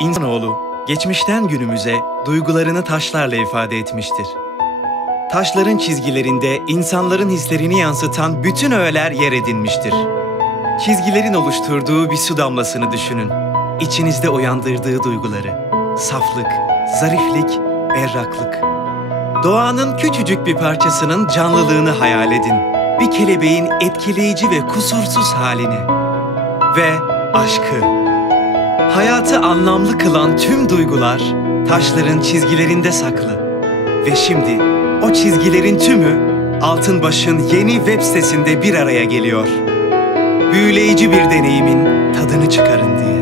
İnsanoğlu geçmişten günümüze duygularını taşlarla ifade etmiştir. Taşların çizgilerinde insanların hislerini yansıtan bütün öğeler yer edinmiştir. Çizgilerin oluşturduğu bir su damlasını düşünün. İçinizde uyandırdığı duyguları. Saflık, zariflik, berraklık. Doğanın küçücük bir parçasının canlılığını hayal edin. Bir kelebeğin etkileyici ve kusursuz halini. Ve aşkı. Hayatı anlamlı kılan tüm duygular taşların çizgilerinde saklı. Ve şimdi o çizgilerin tümü Altınbaş'ın yeni web sitesinde bir araya geliyor. Büyüleyici bir deneyimin tadını çıkarın diye.